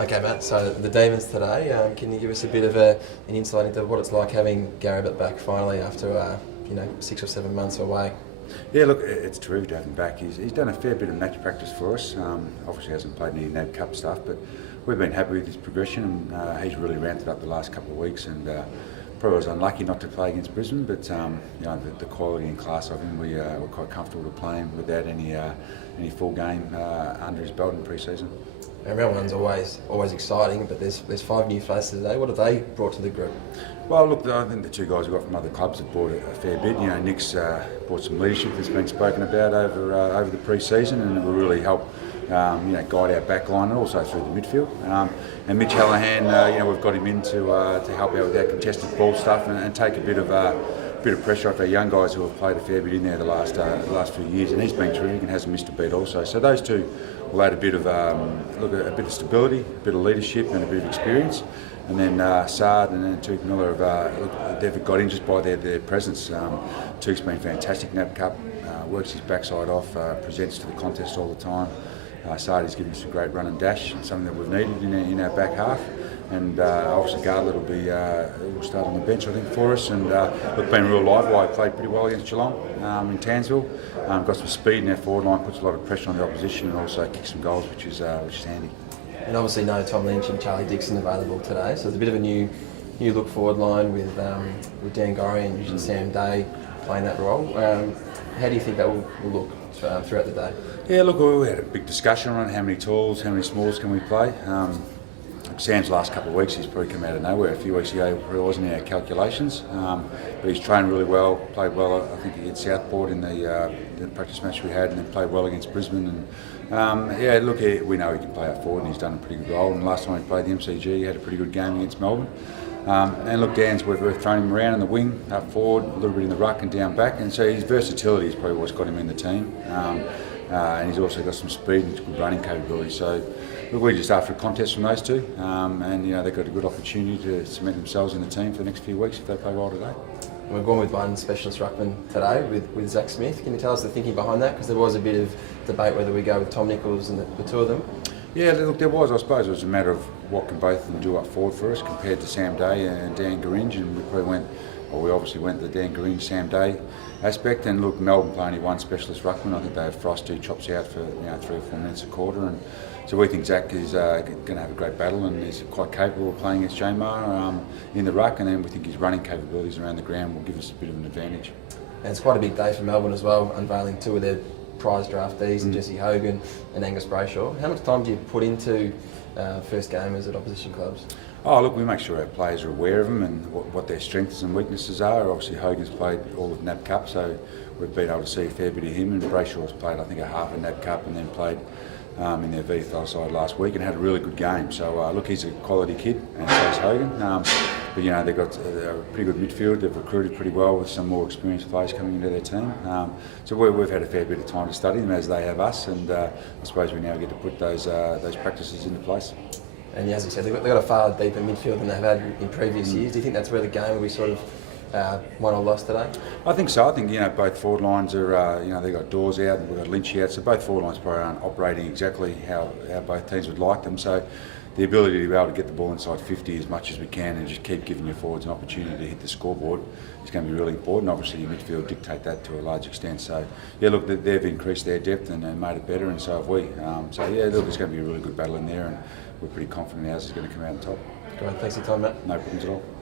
Okay, Matt, so the Demons today, can you give us a bit of an insight into what it's like having Gary back finally after 6 or 7 months away? Yeah, look, it's terrific to have him back. He's done a fair bit of match practice for us. Obviously hasn't played any NAB Cup stuff, but we've been happy with his progression, and he's really ramped it up the last couple of weeks, and probably was unlucky not to play against Brisbane, but the quality and class of him, we're quite comfortable to play him without any full game under his belt in pre-season. And round one's always exciting, but there's 5 new faces today. What have they brought to the group? Well, look, I think the two guys we got from other clubs have brought a fair bit. Nick's brought some leadership that's been spoken about over the pre-season, and it will really help guide our back line and also through the midfield. And Mitch Hallahan, we've got him in to help out with our contested ball stuff and take a bit of pressure off our young guys who have played a fair bit in there the last few years, and he's been terrific and hasn't missed a beat also. So those two will add a bit of stability, a bit of leadership, and a bit of experience. And then Sard and then Tuke Miller they've got in just by their presence. Tuke's been fantastic NAB Cup, works his backside off, presents to the contest all the time. Sardi's given us a great run and dash, something that we've needed in our back half. And obviously Gardler will start on the bench, I think, for us. And we've been real lively. He played pretty well against Geelong in Townsville. Got some speed in their forward line, puts a lot of pressure on the opposition, and also kicks some goals, which is handy. And obviously no Tom Lynch and Charlie Dixon available today, so there's a bit of a new look forward line with Dan Gorry and usually Sam Day playing that role. How do you think that will look throughout the day? Yeah, look, we had a big discussion on how many talls, how many smalls can we play. Sam's last couple of weeks, he's probably come out of nowhere. A few weeks ago, he wasn't in our calculations, but he's trained really well, played well, I think, against Southport in the practice match we had, and then played well against Brisbane. And we know he can play up forward, and he's done a pretty good role. And last time he played the MCG, he had a pretty good game against Melbourne. And look, we've thrown him around in the wing, up forward, a little bit in the ruck and down back, and so his versatility is probably what's got him in the team. And he's also got some speed and good running capability. So look, we're just after a contest from those two, and they've got a good opportunity to cement themselves in the team for the next few weeks if they play well today. We're going with one specialist ruckman today with Zach Smith. Can you tell us the thinking behind that? Because there was a bit of debate whether we go with Tom Nichols and the two of them. Yeah, look, there was. I suppose it was a matter of what can both of them do up forward for us compared to Sam Day and Dan Garinge, and we obviously went the Dan Garinge, Sam Day aspect. And look, Melbourne play only one specialist ruckman. I think they had Frost who chops out for 3 or 4 minutes a quarter, and so we think Zach is going to have a great battle, and he's quite capable of playing against Jamar in the ruck, and then we think his running capabilities around the ground will give us a bit of an advantage. And it's quite a big day for Melbourne as well, unveiling 2 of their prize draftees, and Jesse Hogan and Angus Brayshaw. How much time do you put into first gamers at opposition clubs? Oh, look, we make sure our players are aware of them and what their strengths and weaknesses are. Obviously, Hogan's played all of NAB Cup, so we've been able to see a fair bit of him, and Brayshaw's played, I think, a half of NAB Cup and then played in their VFL side last week and had a really good game. So, look, he's a quality kid, and so is Hogan. But they've got a pretty good midfield. They've recruited pretty well with some more experienced players coming into their team. So we've had a fair bit of time to study them as they have us, and I suppose we now get to put those practices into place. And as you said, they've got a far deeper midfield than they've had in previous years. Do you think that's where the game will be sort of won or lost today? I think so. I think both forward lines are they've got Dawes out and we've got Lynch out, so both forward lines probably aren't operating exactly how both teams would like them. So the ability to be able to get the ball inside 50 as much as we can and just keep giving your forwards an opportunity to hit the scoreboard is going to be really important. Obviously, your midfield dictate that to a large extent. So yeah, look, they've increased their depth and made it better, and so have we. So yeah, look, it's going to be a really good battle in there, and we're pretty confident ours is going to come out on top. Great, thanks for your time, Matt. No problems at all.